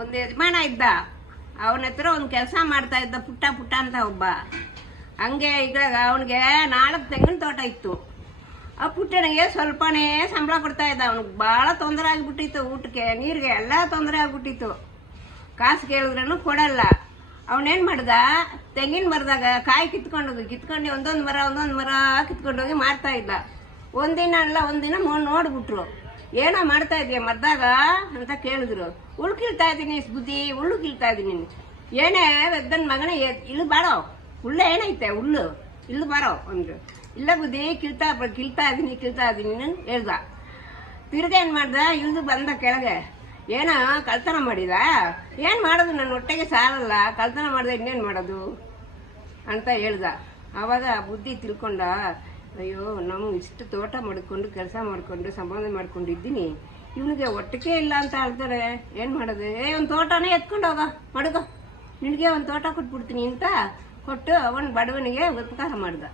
ಒಂದು ಯಜಮಾನ ಇದ್ದ, ಅವನ ಹತ್ರ ಒಂದು ಕೆಲಸ ಮಾಡ್ತಾ ಇದ್ದ, ಪುಟ್ಟ ಪುಟ್ಟ ಅಂತ ಒಬ್ಬ. ಹಂಗೆ ಈಗ ಅವನಿಗೆ 4 ತೆಂಗಿನ ತೋಟ ಇತ್ತು. ಆ ಪುಟ್ಟನಿಗೆ ಸ್ವಲ್ಪನೇ ಸಂಬಳ ಕೊಡ್ತಾ ಇದ್ದ. ಅವ್ನಿಗೆ ಭಾಳ ತೊಂದರೆ ಆಗಿಬಿಟ್ಟಿತ್ತು, ಊಟಕ್ಕೆ ನೀರಿಗೆ ಎಲ್ಲ ತೊಂದರೆ ಆಗ್ಬಿಟ್ಟಿತ್ತು. ಕಾಸು ಕೇಳಿದ್ರೂ ಕೊಡಲ್ಲ. ಅವನೇನು ಮಾಡ್ದ, ತೆಂಗಿನ ಮರದಾಗ ಕಾಯಿ ಕಿತ್ಕೊಂಡು ಒಂದೊಂದು ಮರ ಕಿತ್ಕೊಂಡೋಗಿ ಮಾರ್ತಾ ಇದ್ದ. ಒಂದಿನ ಅಲ್ಲ ಒಂದಿನ ನೋಡ್ಬಿಟ್ರು, ಏನೋ ಮಾಡ್ತಾ ಇದೀಯ ಮರದಾಗ ಅಂತ ಕೇಳಿದ್ರು. ಹುಳು ಕೀಳ್ತಾ ಇದ್ದೀನಿ ಬುದ್ಧಿ, ಹುಲ್ಲು ಕೀಳ್ತಾ ಇದ್ದೀನಿ. ಏನೇ ಬೆದ್ದನ ಮಗನೇ ಇಲ್ಲಿ ಬಾರೋ, ಹುಲ್ಲು ಏನೈತೆ ಹುಲ್ಲು ಇಲ್ಲಿ ಬಾರೋ ಅಂದ್ರು. ಇಲ್ಲ ಬುದ್ಧಿ ಕಿಳ್ತಾ ಇದ್ದೀನಿ ಹೇಳ್ದ. ತಿರ್ಗ ಏನು ಮಾಡ್ದ, ಇಳಿದು ಬಂದ ಕೆಳಗೆ. ಏನೋ ಕಳ್ತನ ಮಾಡಿದ, ಏನು ಮಾಡೋದು, ನನ್ನ ಹೊಟ್ಟೆಗೆ ಸಾಲಲ್ಲ, ಕಳ್ತನ ಮಾಡಿದೆ ಇನ್ನೇನು ಮಾಡೋದು ಅಂತ ಹೇಳ್ದ. ಆವಾಗ ಬುದ್ಧಿ ತಿಳ್ಕೊಂಡ, ಅಯ್ಯೋ ನಾವು ಇಷ್ಟು ತೋಟ ಮಾಡ್ಕೊಂಡು ಕೆಲಸ ಮಾಡ್ಕೊಂಡು ಸಂಪಾದನೆ ಮಾಡ್ಕೊಂಡಿದ್ದೀನಿ, ಇವನಿಗೆ ಹೊಟ್ಟೆಗೆ ಇಲ್ಲ ಅಂತ ಹೇಳ್ತಾರೆ, ಏನು ಮಾಡೋದು, ಒಂದು ತೋಟನೇ ಎತ್ಕೊಂಡು ಹೋಗ ಮಡುಗೋ, ನಿನಗೆ ಒಂದು ತೋಟ ಕೊಟ್ಬಿಡ್ತೀನಿ ಅಂತ ಕೊಟ್ಟು ಅವನ ಬಡವನಿಗೆ ಉಪಕಾರ ಮಾಡ್ದ.